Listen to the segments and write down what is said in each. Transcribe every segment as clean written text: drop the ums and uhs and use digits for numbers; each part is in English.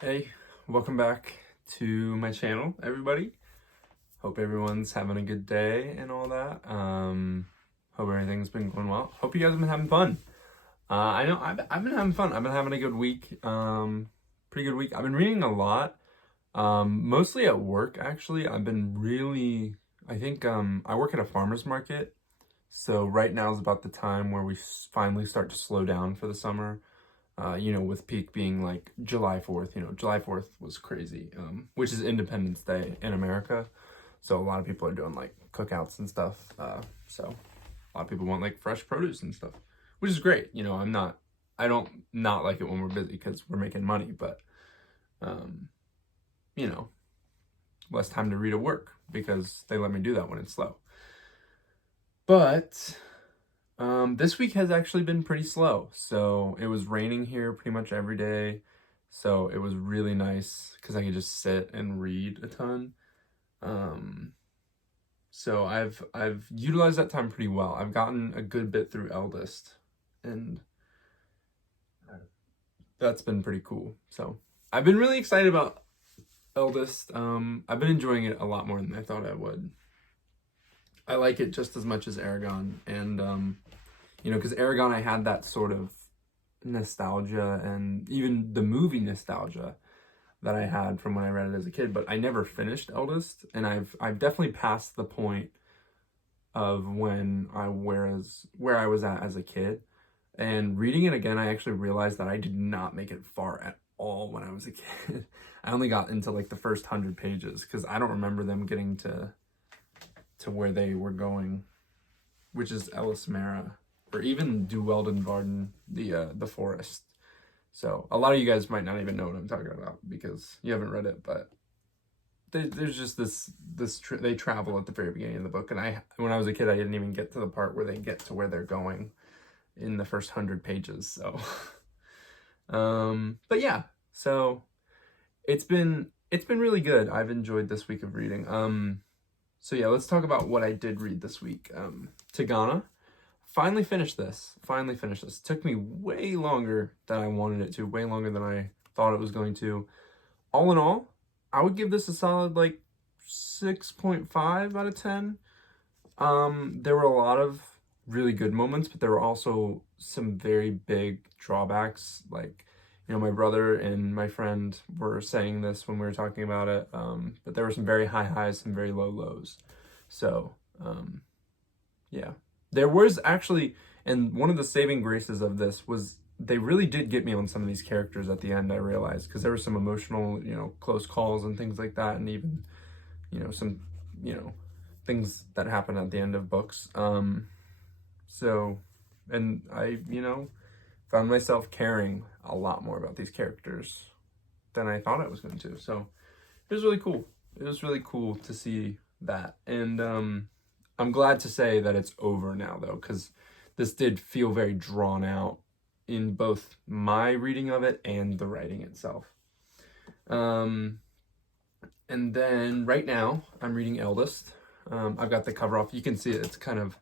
Hey, welcome back to my channel, everybody. Hope everyone's having a good day and all that. Hope everything's been going well. Hope you guys have been having fun. I know I've been having fun. I've been having a good week. Pretty good week. I've been reading a lot. Mostly at work, actually. I've been really, I work at a farmer's market. So right now is about the time where we finally start to slow down for the summer. With peak being like July 4th. July 4th was crazy, which is Independence Day in America. So a lot of people are doing like cookouts and stuff. So a lot of people want like fresh produce and stuff, which is great. I don't not like it when we're busy because we're making money, but, you know, less time to read at work because they let me do that when it's slow. But this week has actually been pretty slow. So it was raining here pretty much every day. So it was really nice because I could just sit and read a ton. So I've utilized that time pretty well. I've gotten a good bit through Eldest, and that's been pretty cool. So I've been really excited about Eldest. I've been enjoying it a lot more than I thought I would. I like it just as much as Aragon, and because Aragon, I had that sort of nostalgia and even the movie nostalgia that I had from when I read it as a kid, but I never finished Eldest, and I've definitely passed the point of where I was at as a kid. And reading it again, I actually realized that I did not make it far at all when I was a kid. I only got into like the first 100 pages because I don't remember them getting to where they were going, which is Elismera, or even Du Weldenvarden, the forest. So a lot of you guys might not even know what I'm talking about because you haven't read it, but there's just they travel at the very beginning of the book, and when I was a kid, I didn't even get to the part where they get to where they're going in the first 100 pages. So, but yeah, so it's been really good. I've enjoyed this week of reading. So yeah, let's talk about what I did read this week. Tigana. Finally finished this. Took me way longer than I wanted it to, way longer than I thought it was going to. All in all, I would give this a solid like 6.5 out of 10. There were a lot of really good moments, but there were also some very big drawbacks. Like, my brother and my friend were saying this when we were talking about it, but there were some very high highs, some very low lows. So, yeah. There was actually, and one of the saving graces of this was they really did get me on some of these characters at the end, I realized, because there were some emotional, close calls and things like that, and even, some, things that happen at the end of books. So, and I, found myself caring a lot more about these characters than I thought I was going to. So it was really cool. It was really cool to see that. And I'm glad to say that it's over now, though, because this did feel very drawn out in both my reading of it and the writing itself. And then right now I'm reading Eldest. I've got the cover off. You can see it. It's kind of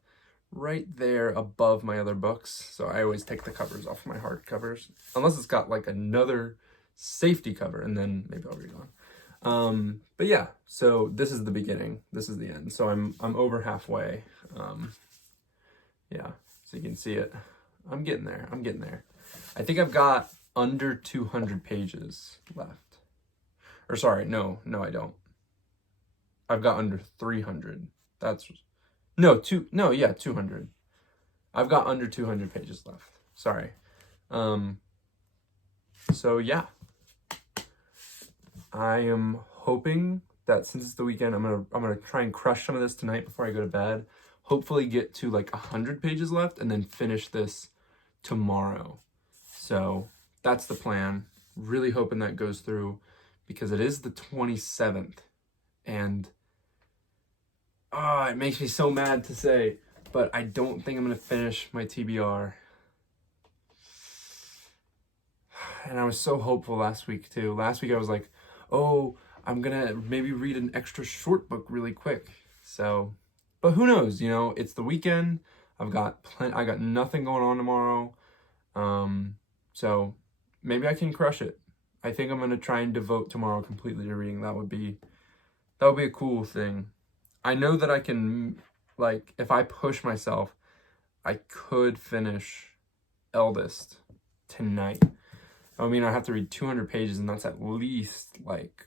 right there above my other books. So I always take the covers off my hardcovers, unless it's got like another safety cover, and then maybe I'll read on. But yeah, so this is the beginning. This is the end. So I'm over halfway. Yeah, so you can see it. I'm getting there. I think I've got under 200 pages left. Or sorry, no, I don't. I've got under 300. 200. I've got under 200 pages left. Sorry. So yeah. I am hoping that since it's the weekend, I'm gonna try and crush some of this tonight before I go to bed. Hopefully get to like 100 pages left and then finish this tomorrow. So that's the plan. Really hoping that goes through because it is the 27th, and it makes me so mad to say, but I don't think I'm gonna finish my TBR. And I was so hopeful last week too. Last week I was like, oh, I'm gonna maybe read an extra short book really quick. So, but who knows? It's the weekend. I got nothing going on tomorrow. So maybe I can crush it. I think I'm gonna try and devote tomorrow completely to reading. That would be a cool thing. I know that I can, like, if I push myself, I could finish Eldest tonight. I mean, I have to read 200 pages, and that's at least, like,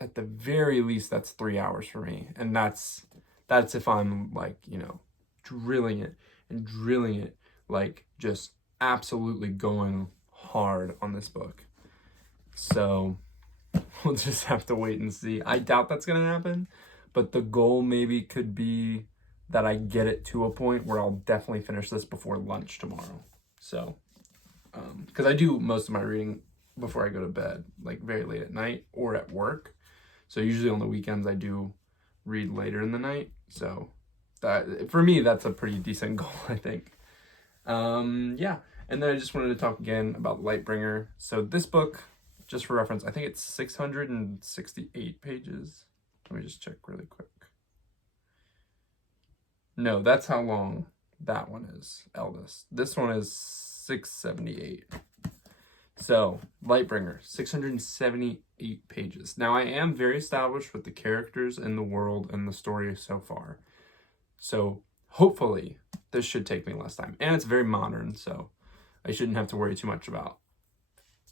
at the very least, that's 3 hours for me. And that's if I'm, like, you know, drilling it, like, just absolutely going hard on this book. So we'll just have to wait and see. I doubt that's gonna happen, but the goal maybe could be that I get it to a point where I'll definitely finish this before lunch tomorrow. So, because I do most of my reading before I go to bed, like very late at night or at work. So usually on the weekends I do read later in the night. So that, for me, that's a pretty decent goal, I think. Yeah. And then I just wanted to talk again about Lightbringer. So this book, just for reference, I think it's 668 pages. Let me just check really quick. No, that's how long that one is, Eldest. This one is 678. So, Lightbringer, 678 pages. Now, I am very established with the characters and the world and the story so far. So, hopefully, this should take me less time. And it's very modern, so I shouldn't have to worry too much about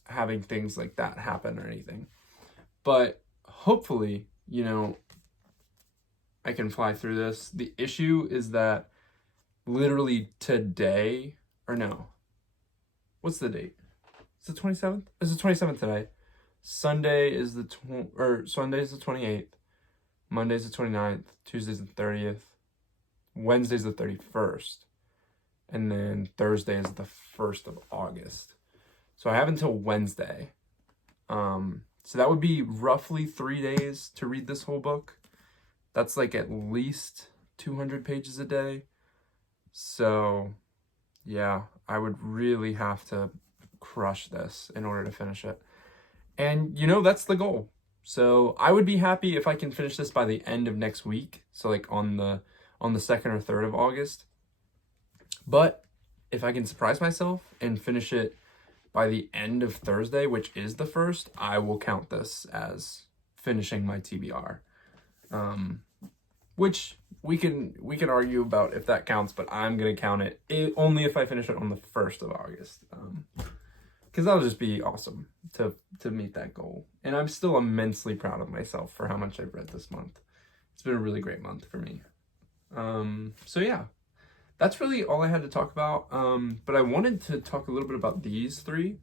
having things like that happen or anything. But hopefully, you know, I can fly through this. The issue is that literally today, or no, what's the date? It's the 27th? It's the 27th today. Sunday is the Sunday's the 28th. Monday's the 29th. Tuesday's the 30th. Wednesday's the 31st. And then Thursday is the 1st of August. So I have until Wednesday. So that would be roughly 3 days to read this whole book. That's like at least 200 pages a day. So yeah, I would really have to crush this in order to finish it. And you know, that's the goal. So I would be happy if I can finish this by the end of next week. So like on the 2nd or 3rd of August. But if I can surprise myself and finish it by the end of Thursday, which is the 1st, I will count this as finishing my TBR. Which we can argue about if that counts, but I'm gonna count it only if I finish it on the 1st of August. Because that'll just be awesome to meet that goal. And I'm still immensely proud of myself for how much I've read this month. It's been a really great month for me. So yeah, that's really all I had to talk about. But I wanted to talk a little bit about these three.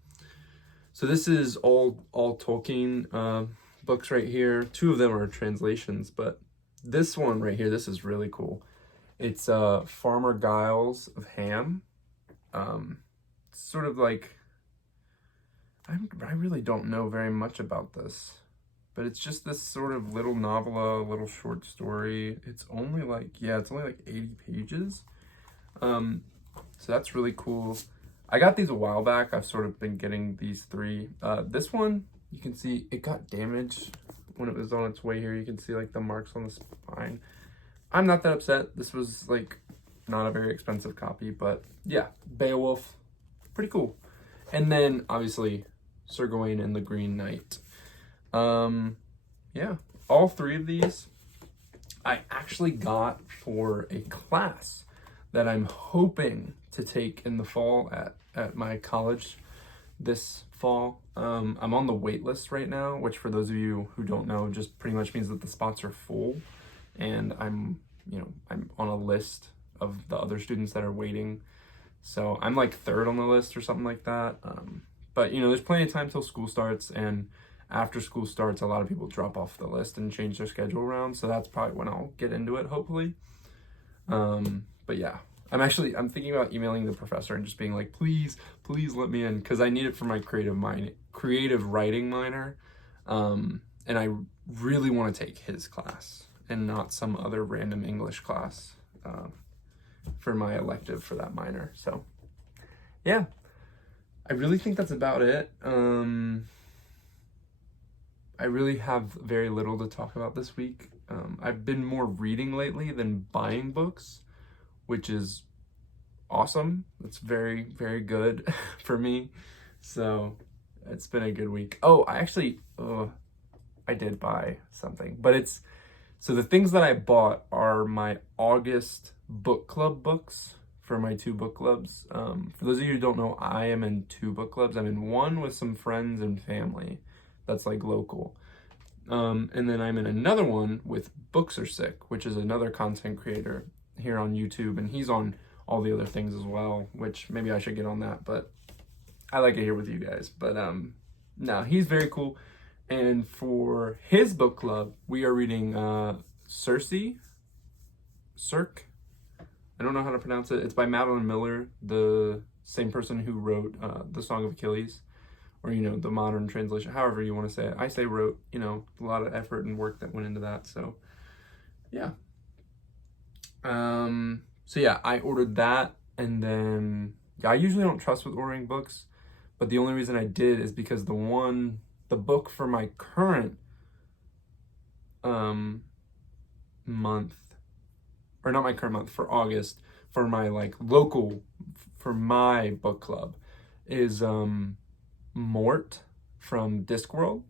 So this is all Tolkien books right here. 2 of them are translations, but this one right here, this is really cool. It's Farmer Giles of Ham. Sort of like, I really don't know very much about this, but it's just this sort of little novella, little short story. It's only like 80 pages. So that's really cool. I got these a while back. I've sort of been getting these 3. This one, you can see it got damaged when it was on its way here. You can see like the marks on the spine. I'm not that upset. This was like not a very expensive copy, but yeah, Beowulf, pretty cool. And then obviously Sir Gawain and the Green Knight. Yeah, all 3 of these I actually got for a class that I'm hoping to take in the fall at my college this fall. I'm on the wait list right now, which for those of you who don't know, just pretty much means that the spots are full, and I'm on a list of the other students that are waiting. So I'm like 3rd on the list or something like that. But you know, there's plenty of time till school starts, and after school starts, a lot of people drop off the list and change their schedule around. So that's probably when I'll get into it, hopefully. But yeah, I'm thinking about emailing the professor and just being like, please let me in, because I need it for my creative writing minor. And I really want to take his class and not some other random English class for my elective for that minor. So yeah, I really think that's about it. I really have very little to talk about this week. I've been more reading lately than buying books, which is awesome. It's very, very good for me. So It's been a good week. Oh, I did buy something, but so the things that I bought are my August book club books for my 2 book clubs. For those of you who don't know, I am in 2 book clubs. I'm in one with some friends and family that's like local. And then I'm in another one with Books Are Sick, which is another content creator here on YouTube, and he's on all the other things as well, which maybe I should get on that, but I like it here with you guys. But no, he's very cool. And for his book club, we are reading Cirque. I don't know how to pronounce it. It's by Madeline Miller, the same person who wrote The Song of Achilles, or, the modern translation, however you want to say it. I say wrote, a lot of effort and work that went into that. So, yeah. So yeah, I ordered that, and then, I usually don't trust with ordering books, but the only reason I did is because the book for my current month, or not my current month, for August, for my for my book club, is Mort from Discworld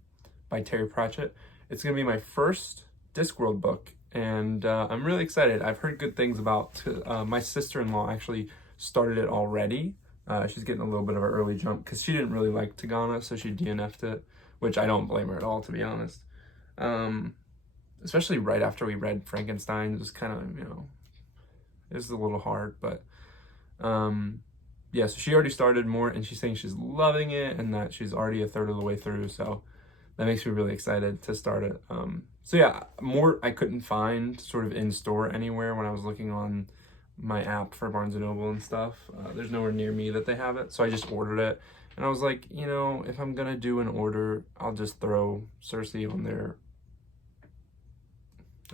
by Terry Pratchett. It's gonna be my first Discworld book, and I'm really excited. I've heard good things about my sister-in-law actually started it already. She's getting a little bit of an early jump because she didn't really like Tigana, so she DNF'd it, which I don't blame her at all, to be honest. Especially right after we read Frankenstein, it was kind of, it was a little hard, but yeah, so she already started more, and she's saying she's loving it and that she's already a third of the way through, so that makes me really excited to start it. So yeah, more I couldn't find sort of in store anywhere when I was looking on my app for Barnes & Noble and stuff. There's nowhere near me that they have it, so I just ordered it. And I was like, if I'm gonna do an order, I'll just throw Circe on there.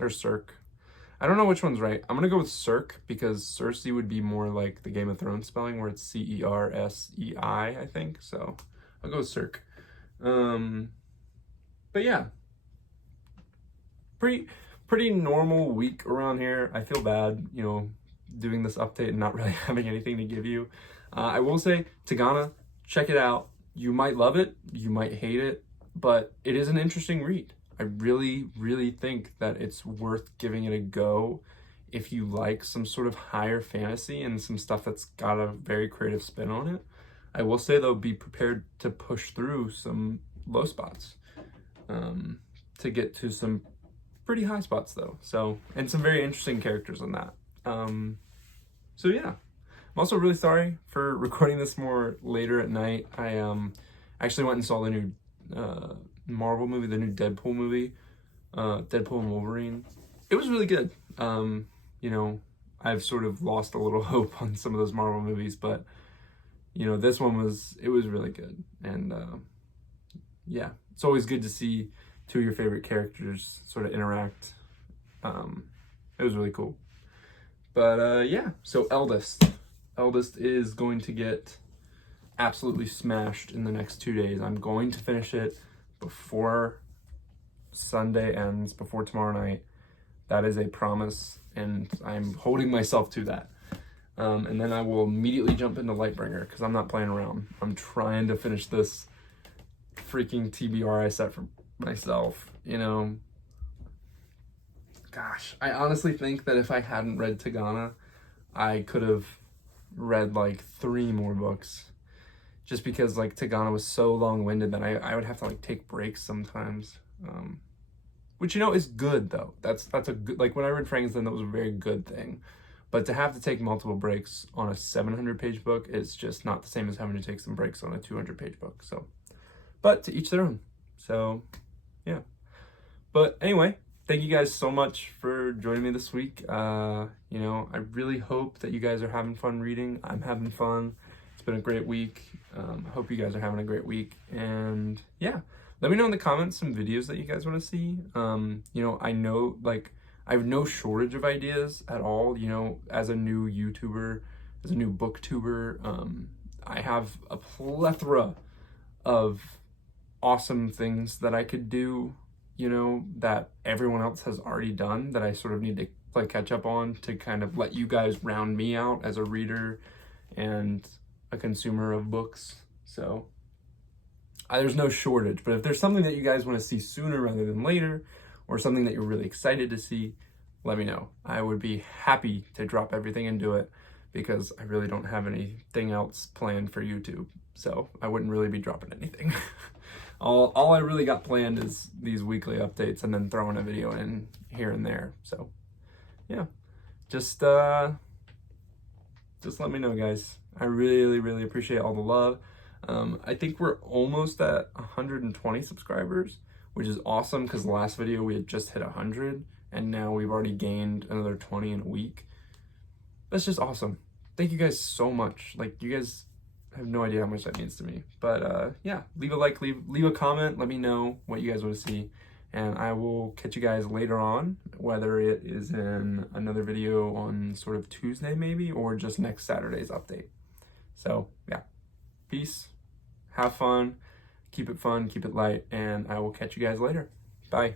Or Cirque. I don't know which one's right. I'm gonna go with Cirque because Circe would be more like the Game of Thrones spelling, where it's Cersei, I think. So I'll go with Cirque. But yeah, pretty normal week around here. I feel bad, doing this update and not really having anything to give you. I will say, Tigana, check it out. You might love it, you might hate it, but it is an interesting read. I really, really think that it's worth giving it a go if you like some sort of higher fantasy and some stuff that's got a very creative spin on it. I will say, though, be prepared to push through some low spots to get to some pretty high spots, though. So, and some very interesting characters in that. So yeah, I'm also really sorry for recording this more later at night. I actually went and saw the new Marvel movie, the new Deadpool movie, Deadpool and Wolverine. It was really good. I've sort of lost a little hope on some of those Marvel movies, but this one was really good. And yeah, it's always good to see 2 of your favorite characters sort of interact. It was really cool. But yeah, so Eldest is going to get absolutely smashed in the next 2 days. I'm going to finish it before Sunday ends, before tomorrow night. That is a promise, and I'm holding myself to that. And then I will immediately jump into Lightbringer because I'm not playing around. I'm trying to finish this freaking TBR I set for myself, Gosh, I honestly think that if I hadn't read Tigana, I could have read 3 more books. Just because Tigana was so long-winded that I would have to take breaks sometimes. Which is good though. That's a good, when I read Frankenstein, that was a very good thing. But to have to take multiple breaks on a 700-page book is just not the same as having to take some breaks on a 200-page book. So, but to each their own. So, yeah. But anyway, thank you guys so much for joining me this week. I really hope that you guys are having fun reading. I'm having fun. It's been a great week. I hope you guys are having a great week. And yeah, let me know in the comments some videos that you guys want to see. I know I have no shortage of ideas at all. As a new YouTuber, as a new booktuber, I have a plethora of awesome things that I could do, that everyone else has already done, that I sort of need to catch up on to kind of let you guys round me out as a reader and a consumer of books. So there's no shortage, but if there's something that you guys want to see sooner rather than later, or something that you're really excited to see, let me know. I would be happy to drop everything and do it, because I really don't have anything else planned for YouTube, so I wouldn't really be dropping anything. All I really got planned is these weekly updates and then throwing a video in here and there. So yeah, just let me know, guys. I really, really appreciate all the love. I think we're almost at 120 subscribers, which is awesome, because the last video we had just hit 100, and now we've already gained another 20 in a week. That's just awesome. Thank you guys so much. Like, you guys have no idea how much that means to me. But yeah, leave a like, leave a comment, let me know what you guys want to see, and I will catch you guys later on, whether it is in another video on sort of Tuesday maybe, or just next Saturday's update. So yeah, peace, have fun, keep it light, and I will catch you guys later. Bye.